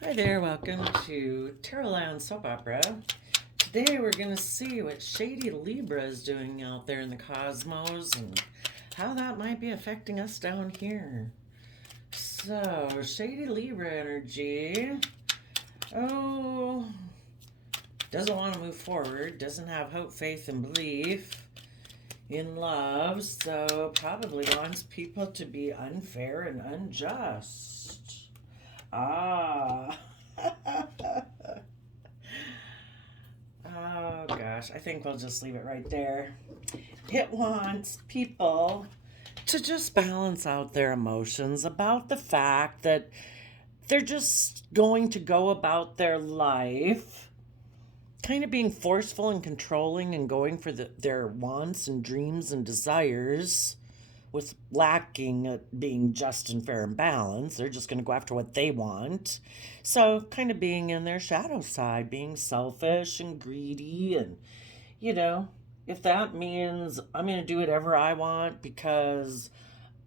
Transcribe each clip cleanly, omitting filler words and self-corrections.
Hi there, welcome to Tarotland Soap Opera. Today we're going to see what shady Libra is doing out there in the cosmos and how that might be affecting us down here. So, shady Libra energy. Oh, doesn't want to move forward, doesn't have hope, faith, and belief in love, so probably wants people to be unfair and unjust. Ah. Oh gosh, I think we'll just leave it right there. It wants people to just balance out their emotions about the fact that they're just going to go about their life kind of being forceful and controlling and going for their wants and dreams and desires with lacking at being just and fair and balanced. They're just going to go after what they want. So, kind of being in their shadow side, being selfish and greedy. And, you know, if that means I'm going to do whatever I want because,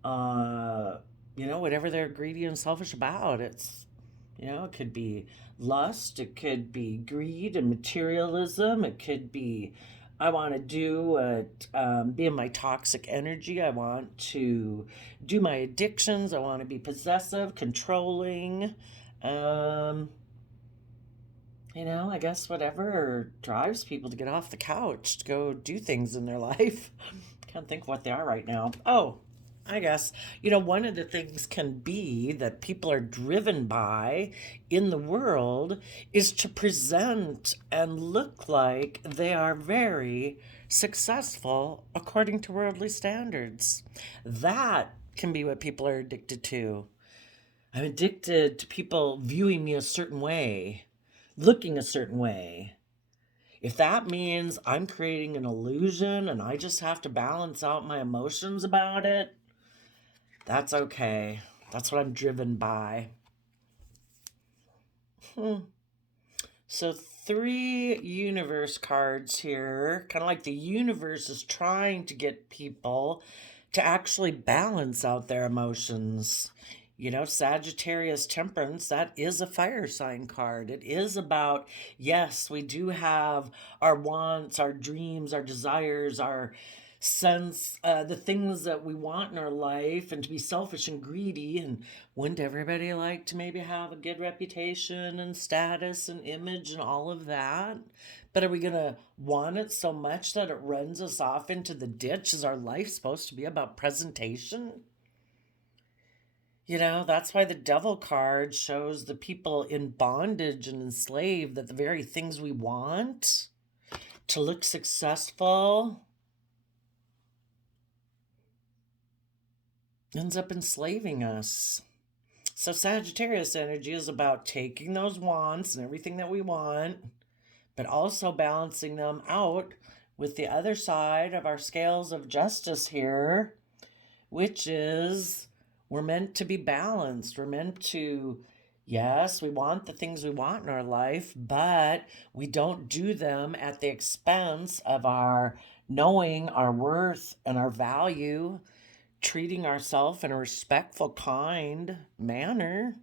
uh, whatever they're greedy and selfish about, it could be lust, it could be greed and materialism, it could be I want to do be in my toxic energy. I want to do my addictions. I want to be possessive, controlling. Um, I guess whatever drives people to get off the couch to go do things in their life. Can't think of what they are right now. Oh, I guess, one of the things can be that people are driven by in the world is to present and look like they are very successful according to worldly standards. That can be what people are addicted to. I'm addicted to people viewing me a certain way, looking a certain way. If that means I'm creating an illusion and I just have to balance out my emotions about it, that's okay. That's what I'm driven by. So, three universe cards here, kind of like the universe is trying to get people to actually balance out their emotions. Sagittarius temperance, that is a fire sign card. It is about, yes, we do have our wants, our dreams, our desires, our sense, the things that we want in our life, and to be selfish and greedy. And wouldn't everybody like to maybe have a good reputation and status and image and all of that? But are we going to want it so much that it runs us off into the ditch? Is our life supposed to be about presentation? That's why the devil card shows the people in bondage and enslaved, that the very things we want to look successful ends up enslaving us. So, Sagittarius energy is about taking those wants and everything that we want, but also balancing them out with the other side of our scales of justice here, which is we're meant to be balanced. We're meant to, yes, we want the things we want in our life, but we don't do them at the expense of our knowing our worth and our value, treating ourselves in a respectful, kind manner.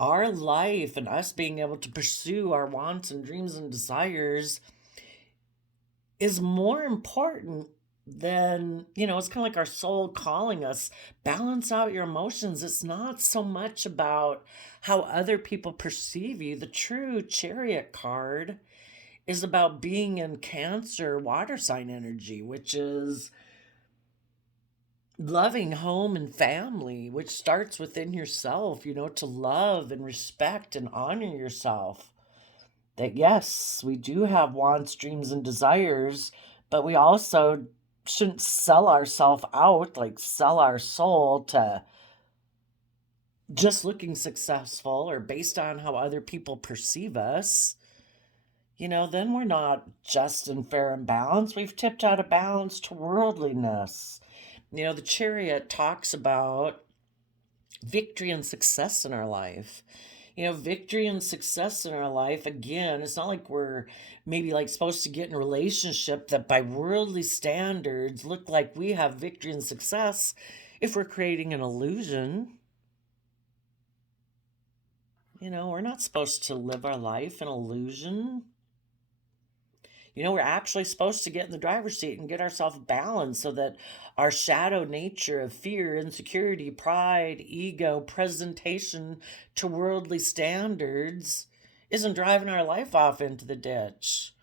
Our life and us being able to pursue our wants and dreams and desires is more important than, it's kind of like our soul calling us, balance out your emotions. It's not so much about how other people perceive you. The true chariot card is about being in Cancer water sign energy, which is loving home and family, which starts within yourself, to love and respect and honor yourself. That yes, we do have wants, dreams, and desires, but we also shouldn't sell ourselves out, like sell our soul to just looking successful or based on how other people perceive us. Then we're not just and fair and balanced. We've tipped out of balance to worldliness. The chariot talks about victory and success in our life. Victory and success in our life, again, it's not like we're maybe like supposed to get in a relationship that by worldly standards look like we have victory and success if we're creating an illusion. We're not supposed to live our life in illusion. We're actually supposed to get in the driver's seat and get ourselves balanced so that our shadow nature of fear, insecurity, pride, ego, presentation to worldly standards isn't driving our life off into the ditch.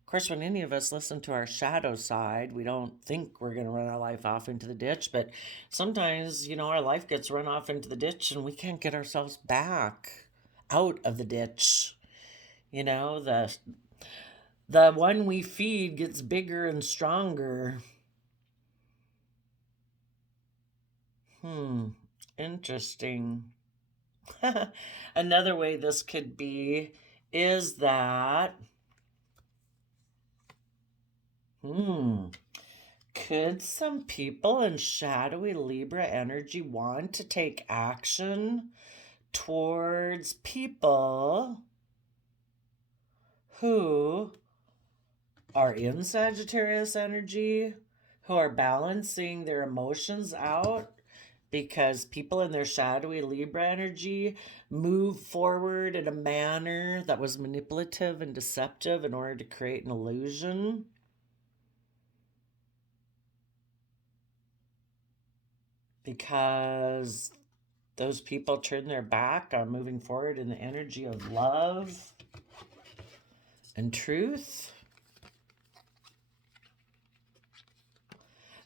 Of course, when any of us listen to our shadow side, we don't think we're going to run our life off into the ditch, but sometimes, our life gets run off into the ditch and we can't get ourselves back out of the ditch. The one we feed gets bigger and stronger. Interesting. Another way this could be is that, could some people in shadowy Libra energy want to take action towards people who are in Sagittarius energy, who are balancing their emotions out? Because people in their shadowy Libra energy move forward in a manner that was manipulative and deceptive in order to create an illusion. Because those people turn their back on moving forward in the energy of love and truth.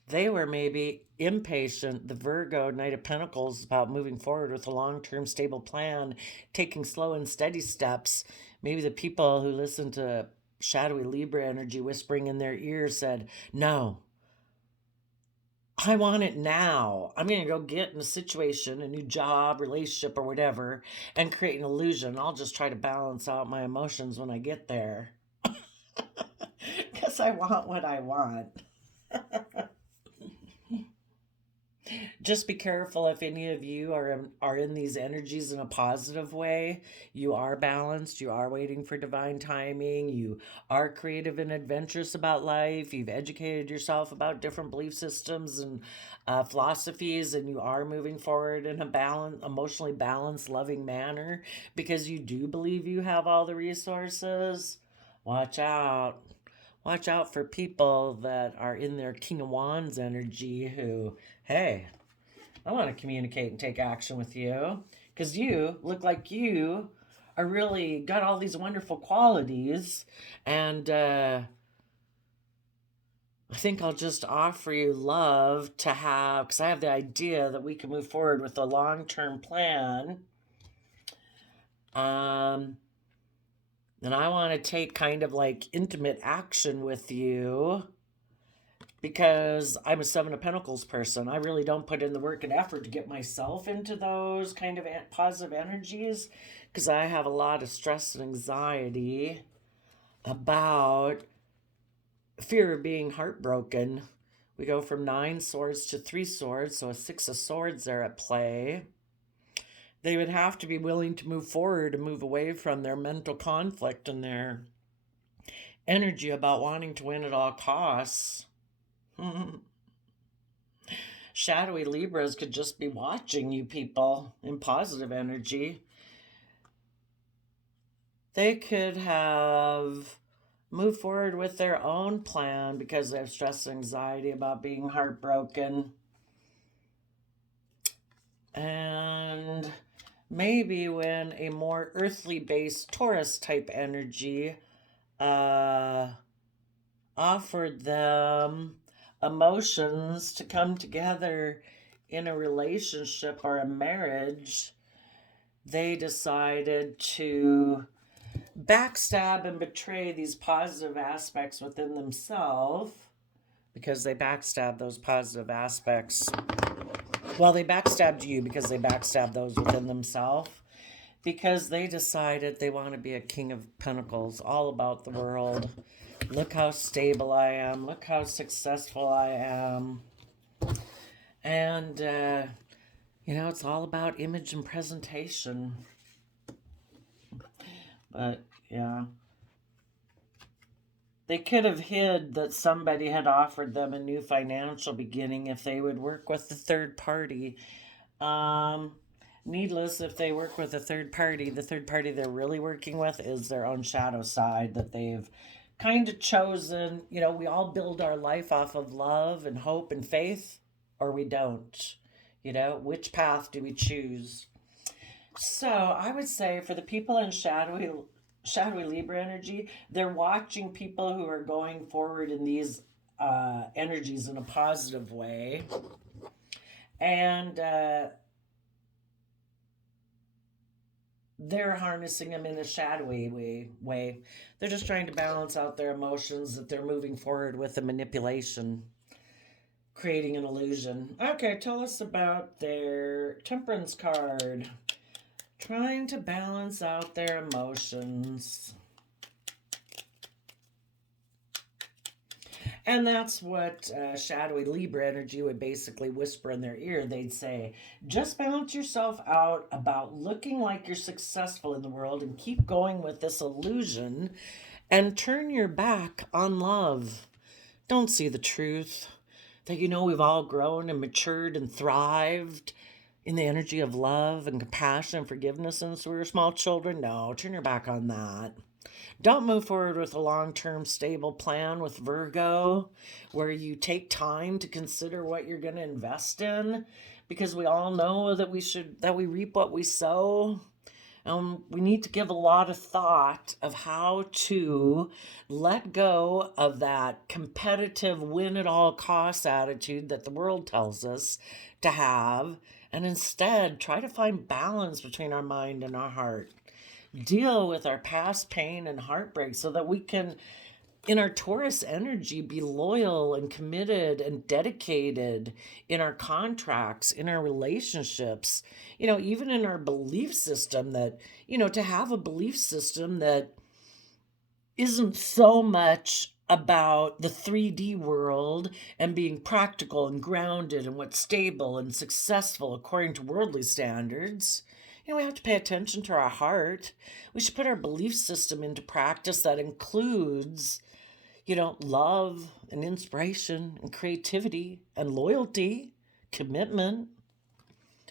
They were maybe impatient, the Virgo Knight of Pentacles, about moving forward with a long-term stable plan, taking slow and steady steps. Maybe the people who listen to shadowy Libra energy whispering in their ears said, no, I want it now. I'm going to go get in a situation, a new job, relationship, or whatever, and create an illusion. I'll just try to balance out my emotions when I get there. Because I want what I want. Just be careful if any of you are in these energies in a positive way. You are balanced. You are waiting for divine timing. You are creative and adventurous about life. You've educated yourself about different belief systems and philosophies, and you are moving forward in a emotionally balanced, loving manner because you do believe you have all the resources. Watch out. Watch out for people that are in their King of Wands energy who, hey, I want to communicate and take action with you because you look like you are really got all these wonderful qualities. And I think I'll just offer you love to have, because I have the idea that we can move forward with a long-term plan. And I want to take kind of like intimate action with you because I'm a Seven of Pentacles person. I really don't put in the work and effort to get myself into those kind of positive energies because I have a lot of stress and anxiety about fear of being heartbroken. We go from 9 swords to 3 swords, so a 6 of swords are at play. They would have to be willing to move forward and move away from their mental conflict and their energy about wanting to win at all costs. Shadowy Libras could just be watching you people in positive energy. They could have moved forward with their own plan because they have stress and anxiety about being heartbroken. And maybe when a more earthly based Taurus type energy offered them emotions to come together in a relationship or a marriage, they decided to backstab and betray these positive aspects within themselves because they backstabbed those positive aspects. Well, they backstabbed you because they backstabbed those within themselves because they decided they want to be a King of Pentacles, all about the world. Look how stable I am. Look how successful I am. And, it's all about image and presentation. But, yeah. They could have hid that somebody had offered them a new financial beginning if they would work with the third party. Needless, if they work with a third party, the third party they're really working with is their own shadow side that they've kind of chosen. You know, we all build our life off of love and hope and faith, or we don't. You know, which path do we choose? So I would say for the people in shadowy Libra energy, they're watching people who are going forward in these energies in a positive way, and they're harnessing them in a shadowy way. They're just trying to balance out their emotions that they're moving forward with the manipulation, creating an illusion. Okay, tell us about their temperance card. Trying to balance out their emotions. And that's what shadowy Libra energy would basically whisper in their ear. They'd say, just balance yourself out about looking like you're successful in the world and keep going with this illusion and turn your back on love. Don't see the truth that you know we've all grown and matured and thrived in the energy of love and compassion and forgiveness since we were small children. No, turn your back on that. Don't move forward with a long term stable plan with Virgo where you take time to consider what you're going to invest in because we all know that we reap what we sow. We need to give a lot of thought of how to let go of that competitive win at all costs attitude that the world tells us to have, and instead try to find balance between our mind and our heart. Deal with our past pain and heartbreak so that we can, in our Taurus energy, be loyal and committed and dedicated in our contracts, in our relationships, you know, even in our belief system that, you know, to have a belief system that isn't so much about the 3D world and being practical and grounded and what's stable and successful according to worldly standards. You know, we have to pay attention to our heart. We should put our belief system into practice that includes, you know, love and inspiration and creativity and loyalty, commitment.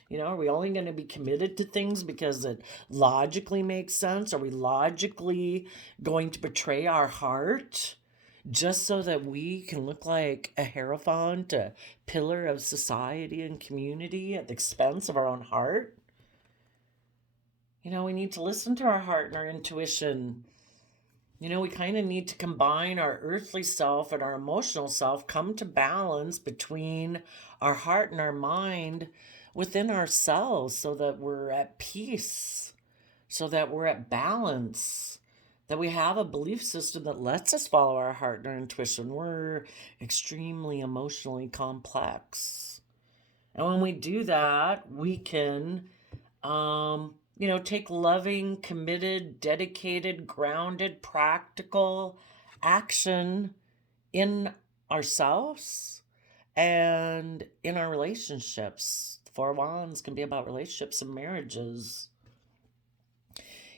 You know, are we only going to be committed to things because it logically makes sense? Are we logically going to betray our heart just so that we can look like a hierophant, a pillar of society and community at the expense of our own heart? You know, we need to listen to our heart and our intuition. You know, we kind of need to combine our earthly self and our emotional self, come to balance between our heart and our mind within ourselves so that we're at peace, so that we're at balance, that we have a belief system that lets us follow our heart and our intuition. We're extremely emotionally complex. And when we do that, we can you know, take loving, committed, dedicated, grounded, practical action in ourselves and in our relationships. The Four Wands can be about relationships and marriages,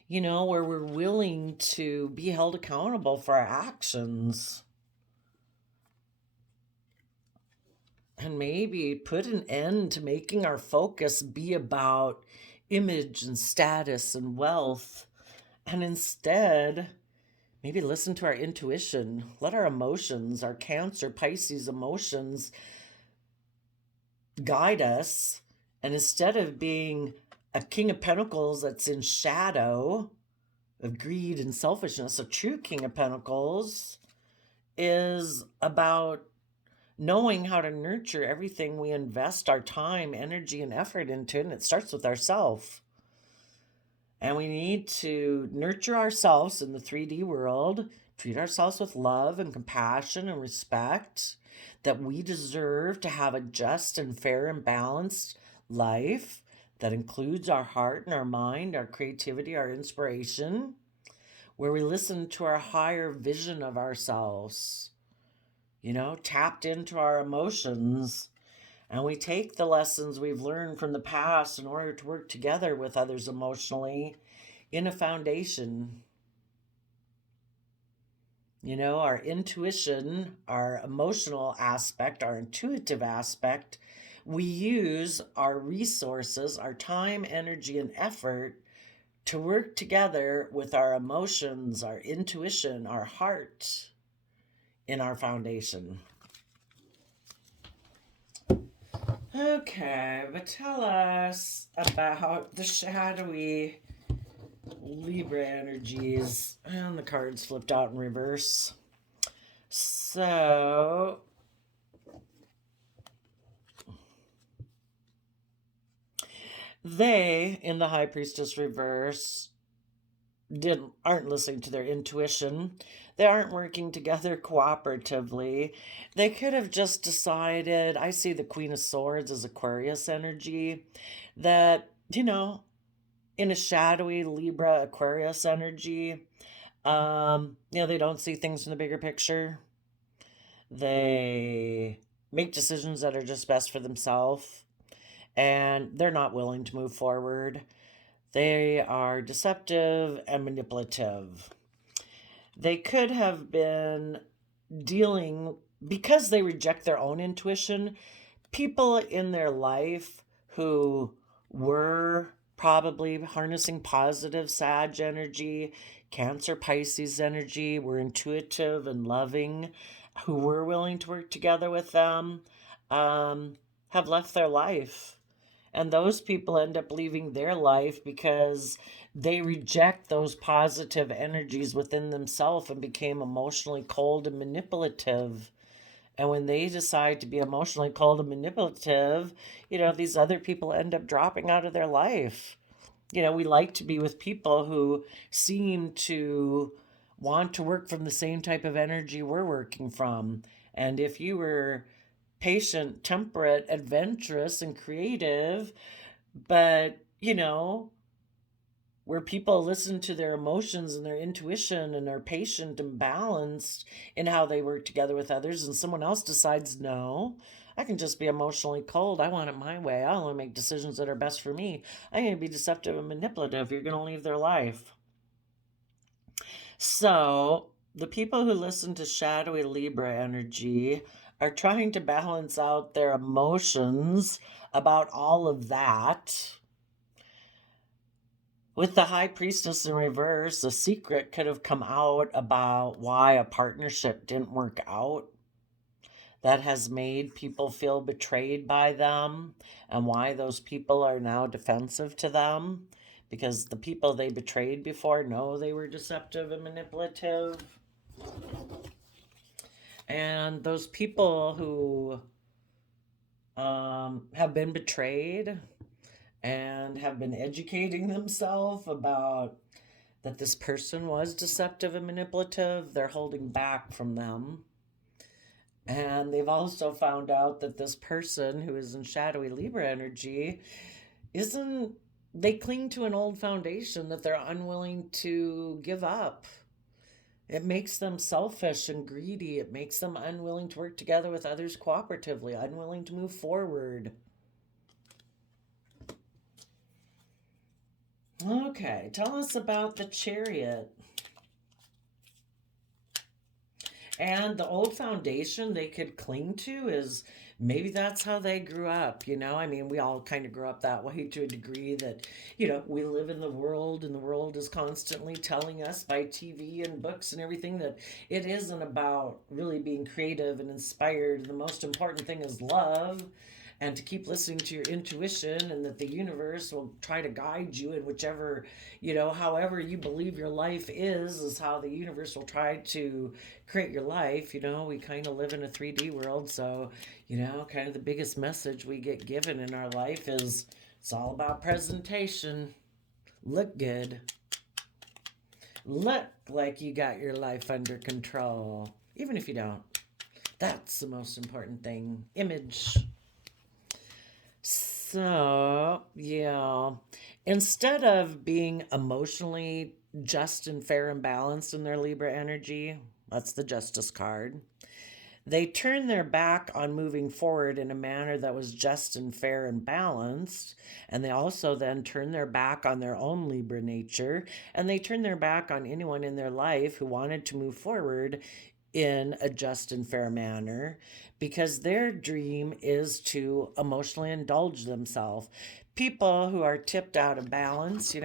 you know, where we're willing to be held accountable for our actions and maybe put an end to making our focus be about image and status and wealth, and instead maybe listen to our intuition. Let our emotions, our Cancer, Pisces emotions, guide us. And instead of being a King of Pentacles that's in shadow of greed and selfishness, a true King of Pentacles is about knowing how to nurture everything we invest our time, energy, and effort into, and it starts with ourselves. And we need to nurture ourselves in the 3D world, treat ourselves with love and compassion and respect, that we deserve to have a just and fair and balanced life that includes our heart and our mind, our creativity, our inspiration, where we listen to our higher vision of ourselves, you know, tapped into our emotions. And we take the lessons we've learned from the past in order to work together with others emotionally in a foundation. You know, our intuition, our emotional aspect, our intuitive aspect We use our resources, our time, energy, and effort to work together with our emotions, our intuition, our heart in our foundation. Okay, but tell us about the shadowy Libra energies. And the cards flipped out in reverse. So, they, in the High Priestess reverse, aren't listening to their intuition. They aren't working together cooperatively. They could have just decided, I see the Queen of Swords as Aquarius energy, that, in a shadowy Libra Aquarius energy, they don't see things in the bigger picture. They make decisions that are just best for themselves, and they're not willing to move forward. They are deceptive and manipulative. They could have been dealing, because they reject their own intuition, people in their life who were probably harnessing positive Sag energy, Cancer Pisces energy, were intuitive and loving, who were willing to work together with them, have left their life. And those people end up leaving their life because they reject those positive energies within themselves and became emotionally cold and manipulative. And when they decide to be emotionally cold and manipulative, these other people end up dropping out of their life. We like to be with people who seem to want to work from the same type of energy we're working from. And if you were patient, temperate, adventurous, and creative, but, where people listen to their emotions and their intuition and are patient and balanced in how they work together with others, and someone else decides, no, I can just be emotionally cold. I want it my way. I only make decisions that are best for me. I'm going to be deceptive and manipulative. You're going to leave their life. So, the people who listen to shadowy Libra energy are trying to balance out their emotions about all of that. With the High Priestess in reverse, a secret could have come out about why a partnership didn't work out. That has made people feel betrayed by them, and why those people are now defensive to them, because the people they betrayed before know they were deceptive and manipulative. And those people who have been betrayed and have been educating themselves about that this person was deceptive and manipulative, they're holding back from them. And they've also found out that this person who is in shadowy Libra energy they cling to an old foundation that they're unwilling to give up. It makes them selfish and greedy. It makes them unwilling to work together with others cooperatively, unwilling to move forward. Okay, tell us about the Chariot. And the old foundation they could cling to is maybe that's how they grew up. We all kind of grew up that way to a degree that, we live in the world, and the world is constantly telling us by TV and books and everything that it isn't about really being creative and inspired. The most important thing is love, and to keep listening to your intuition, and that the universe will try to guide you in whichever, however you believe your life is how the universe will try to create your life. We kind of live in a 3D world, so, kind of the biggest message we get given in our life is it's all about presentation. Look good. Look like you got your life under control, even if you don't. That's the most important thing. Image. So, yeah, instead of being emotionally just and fair and balanced in their Libra energy, that's the Justice card, they turn their back on moving forward in a manner that was just and fair and balanced. And they also then turn their back on their own Libra nature, and they turn their back on anyone in their life who wanted to move forward in a just and fair manner because their dream is to emotionally indulge themselves. People who are tipped out of balance,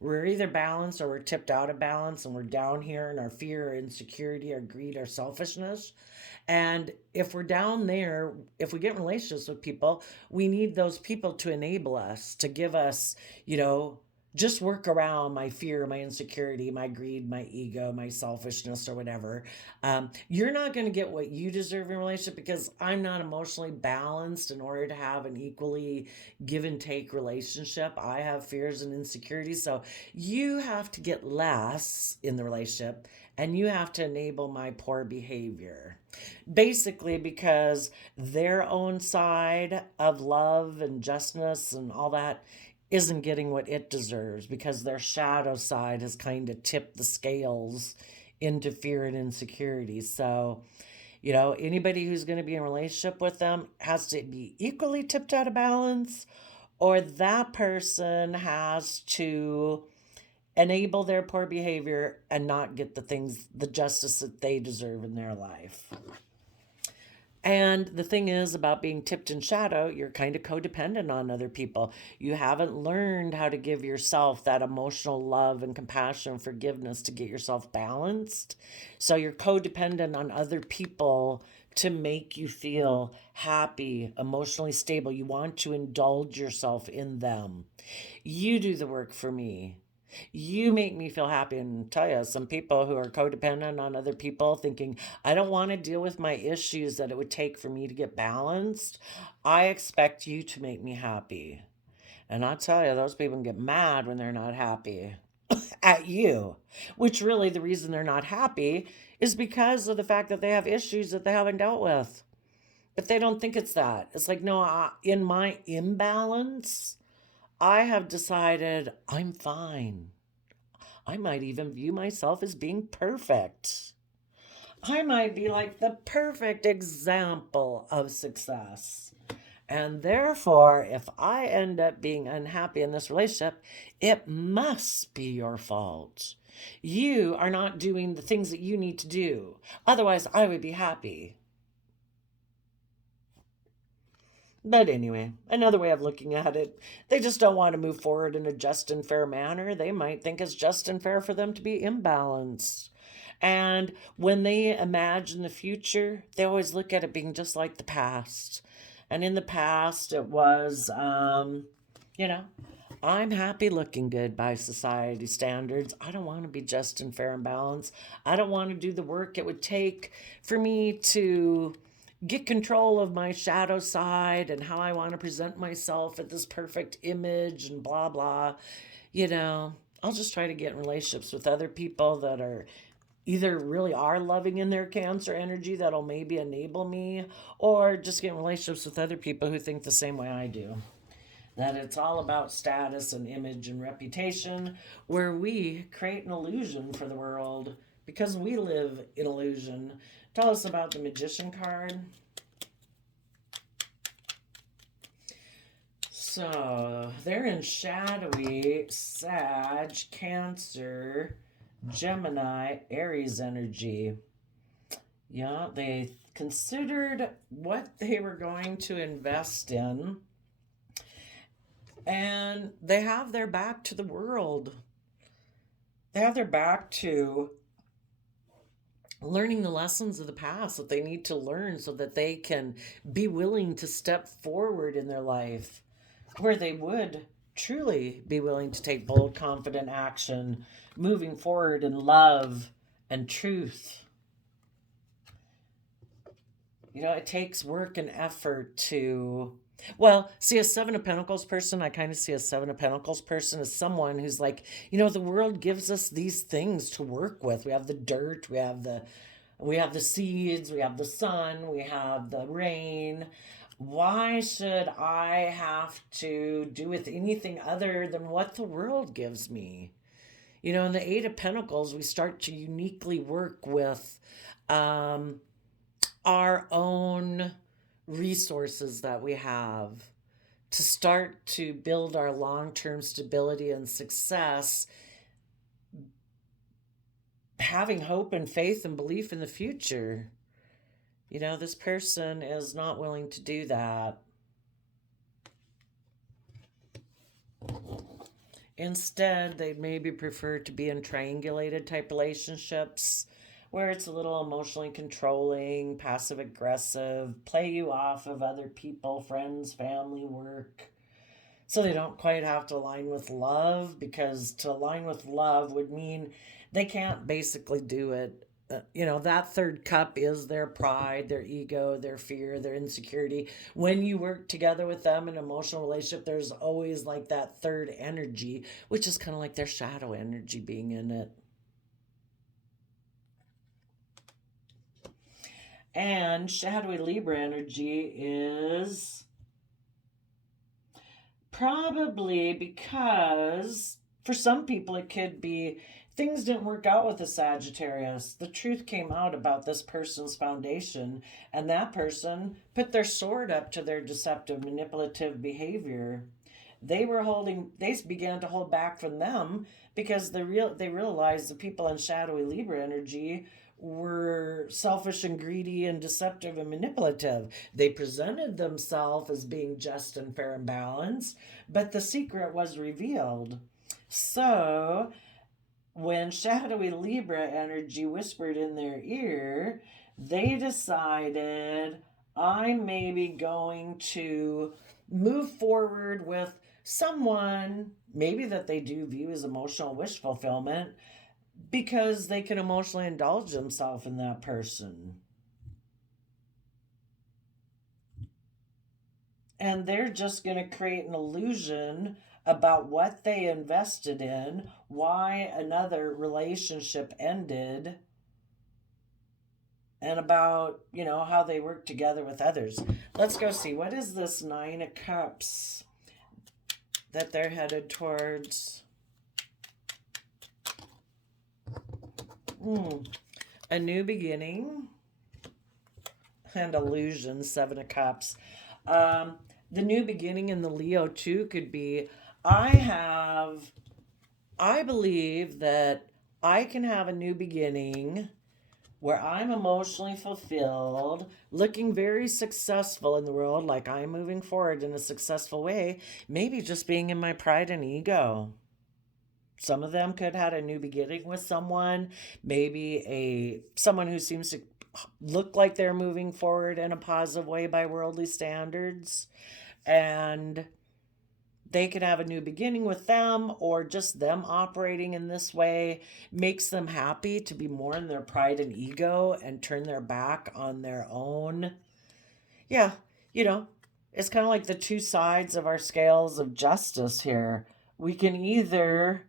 we're either balanced or we're tipped out of balance and we're down here in our fear, our insecurity, our greed, our selfishness. And if we're down there, if we get in relationships with people, we need those people to enable us, to give us, you know, just work around my fear, my insecurity, my greed, my ego, my selfishness, or whatever. You're not going to get what you deserve in a relationship because I'm not emotionally balanced in order to have an equally give and take relationship. I have fears and insecurities. So you have to get less in the relationship and you have to enable my poor behavior. Basically, because their own side of love and justness and all that isn't getting what it deserves because their shadow side has kind of tipped the scales into fear and insecurity. So, anybody who's going to be in a relationship with them has to be equally tipped out of balance, or that person has to enable their poor behavior and not get the justice that they deserve in their life. And the thing is about being tipped in shadow, you're kind of codependent on other people. You haven't learned how to give yourself that emotional love and compassion and forgiveness to get yourself balanced. So you're codependent on other people to make you feel happy, emotionally stable. You want to indulge yourself in them. You do the work for me. You make me feel happy. And tell you, some people who are codependent on other people, thinking, I don't want to deal with my issues that it would take for me to get balanced. I expect you to make me happy. And I'll tell you, those people get mad when they're not happy at you, which really the reason they're not happy is because of the fact that they have issues that they haven't dealt with. But they don't think it's that. It's like, no, in my imbalance, I have decided I'm fine. I might even view myself as being perfect. I might be like the perfect example of success. And therefore, if I end up being unhappy in this relationship, it must be your fault. You are not doing the things that you need to do. Otherwise, I would be happy. But anyway, another way of looking at it, they just don't want to move forward in a just and fair manner. They might think it's just and fair for them to be imbalanced. And when they imagine the future, they always look at it being just like the past. And in the past, it was, you know, I'm happy looking good by society standards. I don't want to be just and fair and balanced. I don't want to do the work it would take for me to get control of my shadow side and how I want to present myself at this perfect image and blah, blah. I'll just try to get in relationships with other people that are either really are loving in their Cancer energy that'll maybe enable me, or just get in relationships with other people who think the same way I do. That it's all about status and image and reputation, where we create an illusion for the world because we live in illusion. Tell us about the Magician card. So they're in shadowy Sag, Cancer, Gemini, Aries energy. Yeah, they considered what they were going to invest in, and they have their back to the world. They have their back to learning the lessons of the past that they need to learn so that they can be willing to step forward in their life where they would truly be willing to take bold, confident action, moving forward in love and truth. It takes work and effort to, see a Seven of Pentacles person. I kind of see a Seven of Pentacles person as someone who's like, the world gives us these things to work with. We have the dirt, we have the seeds, we have the sun, we have the rain. Why should I have to do with anything other than what the world gives me? In the Eight of Pentacles, we start to uniquely work with our own resources that we have to start to build our long-term stability and success having hope and faith and belief in the future. This person is not willing to do that. Instead, they maybe prefer to be in triangulated type relationships where it's a little emotionally controlling, passive aggressive, play you off of other people, friends, family, work. So they don't quite have to align with love, because to align with love would mean they can't basically do it. That third cup is their pride, their ego, their fear, their insecurity. When you work together with them in an emotional relationship, there's always like that third energy, which is kind of like their shadow energy being in it. And shadowy Libra energy is probably because for some people it could be things didn't work out with the Sagittarius. The truth came out about this person's foundation, and that person put their sword up to their deceptive, manipulative behavior. They began to hold back from them because they realized the people in shadowy Libra energy were selfish and greedy and deceptive and manipulative. They presented themselves as being just and fair and balanced, but the secret was revealed. So, when shadowy Libra energy whispered in their ear, they decided, I'm maybe going to move forward with someone maybe that they do view as emotional wish fulfillment, because they can emotionally indulge themselves in that person. And they're just going to create an illusion about what they invested in, why another relationship ended, and about, how they work together with others. Let's go see. What is this Nine of Cups that they're headed towards? A new beginning and illusion, Seven of Cups. The new beginning in the Leo too could be, I believe that I can have a new beginning where I'm emotionally fulfilled, looking very successful in the world, like I'm moving forward in a successful way, maybe just being in my pride and ego. Some of them could have had a new beginning with someone, maybe someone who seems to look like they're moving forward in a positive way by worldly standards, and they could have a new beginning with them, or just them operating in this way makes them happy to be more in their pride and ego and turn their back on their own. Yeah, it's kind of like the two sides of our scales of justice here. We can either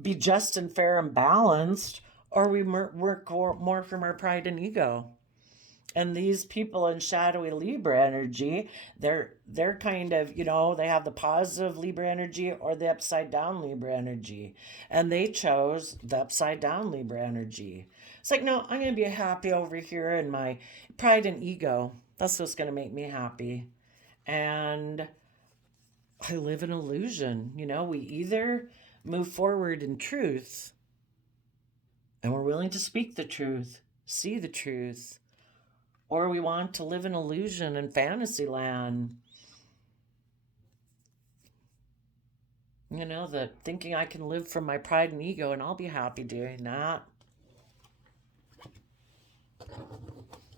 be just and fair and balanced, or we work more from our pride and ego. And these people in shadowy Libra energy, they're kind of, they have the positive Libra energy or the upside down Libra energy, and they chose the upside down Libra energy. It's like, no, I'm going to be happy over here in my pride and ego. That's what's going to make me happy. And I live in illusion. We either move forward in truth, and we're willing to speak the truth, see the truth, or we want to live in illusion and fantasy land. That thinking I can live from my pride and ego and I'll be happy doing that.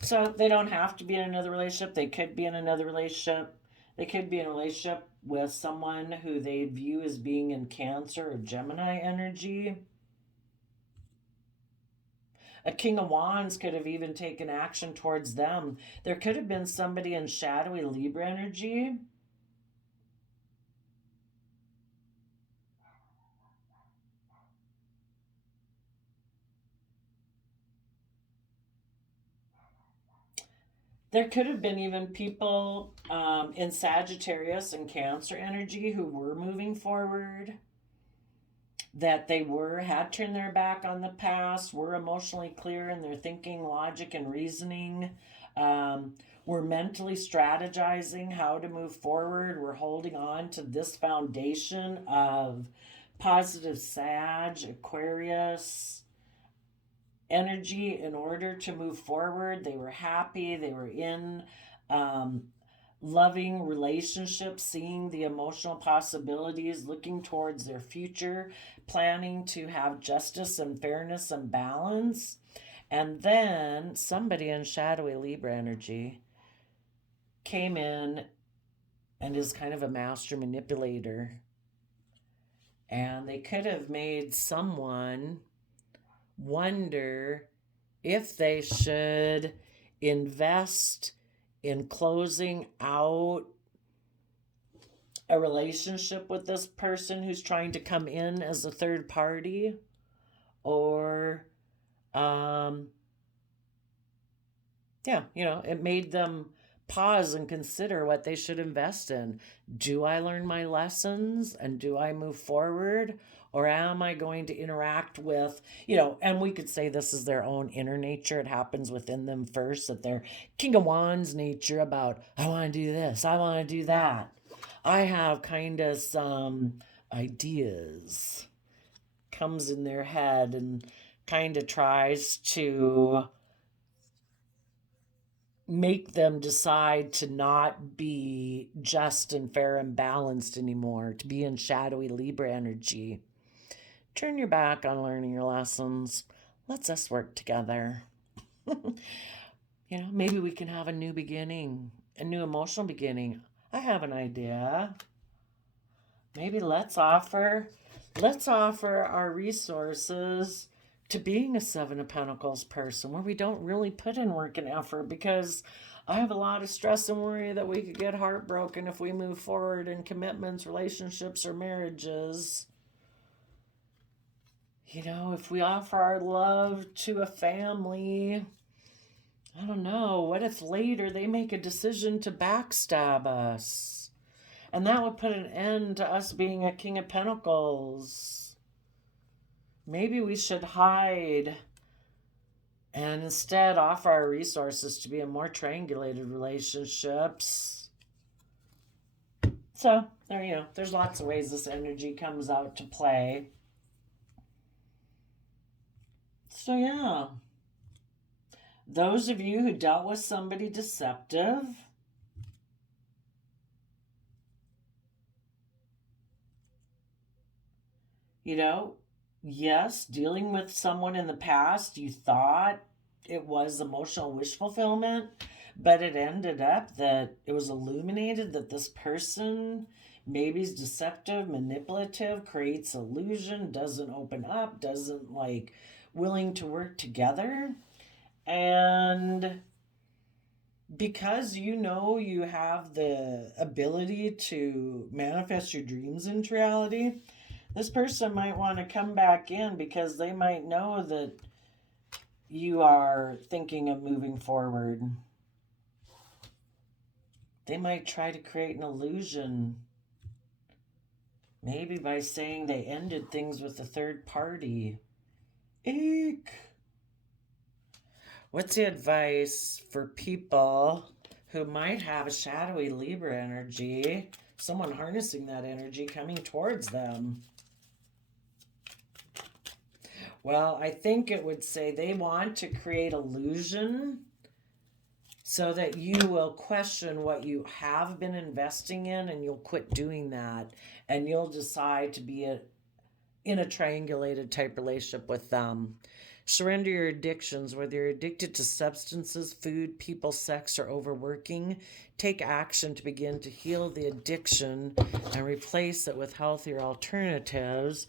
So they don't have to be in another relationship. They could be in another relationship. They could be in a relationship with someone who they view as being in Cancer or Gemini energy. A King of Wands could have even taken action towards them. There could have been somebody in shadowy Libra energy there could have been even people in Sagittarius and Cancer energy who were moving forward, that they had turned their back on the past, were emotionally clear in their thinking, logic, and reasoning, were mentally strategizing how to move forward, were holding on to this foundation of positive Sag, Aquarius, energy in order to move forward. They were happy. They were in um, loving relationships, seeing the emotional possibilities, looking towards their future, planning to have justice and fairness and balance. And then somebody in shadowy Libra energy came in and is kind of a master manipulator. And they could have made someone wonder if they should invest in closing out a relationship with this person who's trying to come in as a third party, or yeah, it made them pause and consider what they should invest in. Do I learn my lessons and do I move forward? Or am I going to interact with, and we could say this is their own inner nature. It happens within them first, that their King of Wands nature about, I want to do this, I want to do that. I have kind of some ideas, comes in their head and kind of tries to make them decide to not be just and fair and balanced anymore, to be in shadowy Libra energy. Turn your back on learning your lessons. Let's us work together. Maybe we can have a new beginning, a new emotional beginning. I have an idea. Maybe let's offer our resources to being a Seven of Pentacles person, where we don't really put in work and effort, because I have a lot of stress and worry that we could get heartbroken if we move forward in commitments, relationships, or marriages. If we offer our love to a family, I don't know, what if later they make a decision to backstab us? And that would put an end to us being a King of Pentacles. Maybe we should hide and instead offer our resources to be in more triangulated relationships. So, there's lots of ways this energy comes out to play. So, yeah. Those of you who dealt with somebody deceptive, yes, dealing with someone in the past, you thought it was emotional wish fulfillment, but it ended up that it was illuminated that this person maybe is deceptive, manipulative, creates illusion, doesn't open up, doesn't willing to work together. And because you have the ability to manifest your dreams into reality, this person might want to come back in because they might know that you are thinking of moving forward. They might try to create an illusion, maybe by saying they ended things with a third party. Eek! What's the advice for people who might have a shadowy Libra energy, someone harnessing that energy coming towards them? Well, I think it would say they want to create illusion so that you will question what you have been investing in, and you'll quit doing that, and you'll decide to be in a triangulated type relationship with them. Surrender your addictions, whether you're addicted to substances, food, people, sex, or overworking. Take action to begin to heal the addiction and replace it with healthier alternatives,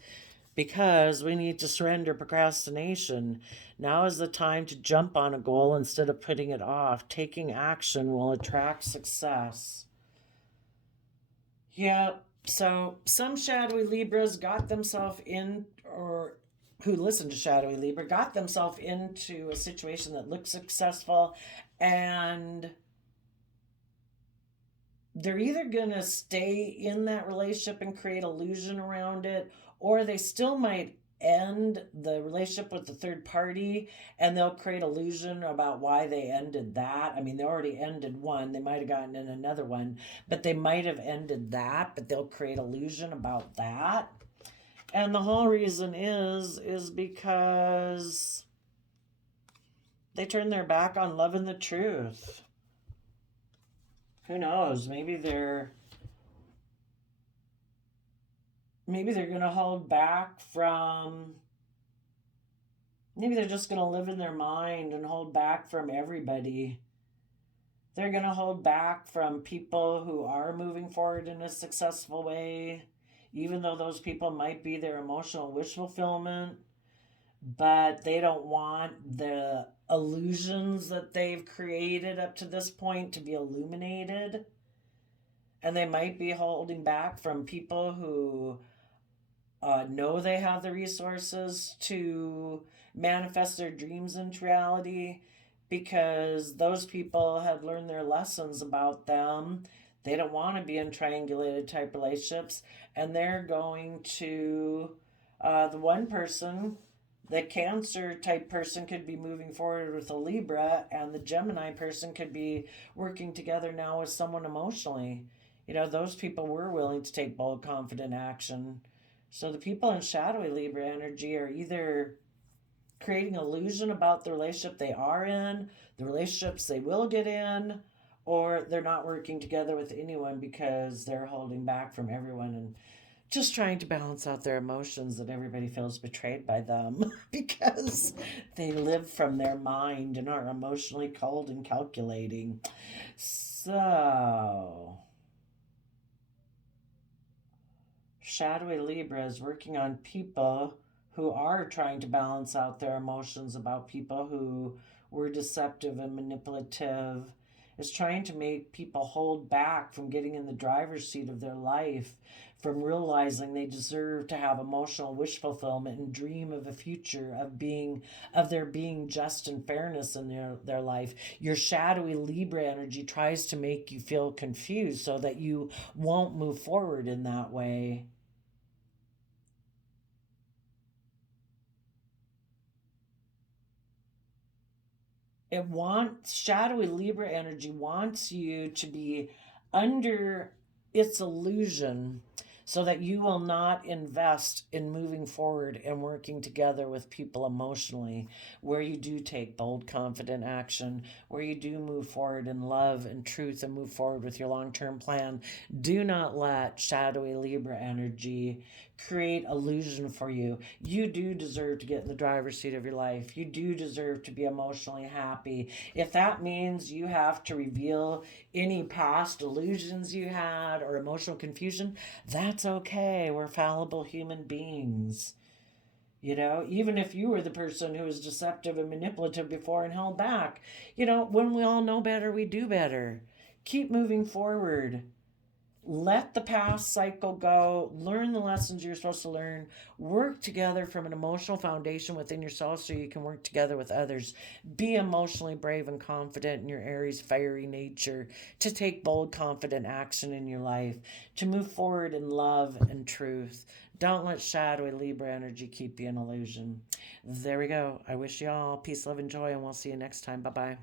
because we need to surrender procrastination. Now is the time to jump on a goal instead of putting it off. Taking action will attract success. Yeah, so some shadowy Libras got themselves in, or who listened to shadowy Libra, got themselves into a situation that looked successful, and they're either going to stay in that relationship and create illusion around it, or they still might end the relationship with the third party and they'll create illusion about why they ended that. I mean, they already ended one. They might have gotten in another one, but they might have ended that, but they'll create illusion about that. And the whole reason is because They turn their back on loving the truth. Who knows? Maybe they're going to hold back from, maybe they're just going to live in their mind and hold back from everybody. They're going to hold back from people who are moving forward in a successful way, even though those people might be their emotional wish fulfillment, but they don't want the illusions that they've created up to this point to be illuminated. And they might be holding back from people who know they have the resources to manifest their dreams into reality, because those people have learned their lessons about them. They don't want to be in triangulated type relationships, and they're going to, the one person, the Cancer type person could be moving forward with a Libra, and the Gemini person could be working together now with someone emotionally. Those people were willing to take bold, confident action. So the people in shadowy Libra energy are either creating illusion about the relationship they are in, the relationships they will get in, or they're not working together with anyone because they're holding back from everyone and just trying to balance out their emotions that everybody feels betrayed by them because they live from their mind and are emotionally cold and calculating. So, shadowy Libra is working on people who are trying to balance out their emotions about people who were deceptive and manipulative. Is trying to make people hold back from getting in the driver's seat of their life, from realizing they deserve to have emotional wish fulfillment and dream of a future of there being just and fairness in their life. Your shadowy Libra energy tries to make you feel confused so that you won't move forward in that way. Shadowy Libra energy wants you to be under its illusion so that you will not invest in moving forward and working together with people emotionally, where you do take bold, confident action, where you do move forward in love and truth and move forward with your long-term plan. Do not let shadowy Libra energy create illusion for you. You do deserve to get in the driver's seat of your life. You do deserve to be emotionally happy. If that means you have to reveal any past illusions you had or emotional confusion, that's okay. We're fallible human beings. Even if you were the person who was deceptive and manipulative before and held back, when we all know better, we do better. Keep moving forward. Let the past cycle go. Learn the lessons you're supposed to learn. Work together from an emotional foundation within yourself so you can work together with others. Be emotionally brave and confident in your Aries fiery nature to take bold, confident action in your life, to move forward in love and truth. Don't let shadowy Libra energy keep you in illusion. There we go. I wish you all peace, love, and joy, and we'll see you next time. Bye bye.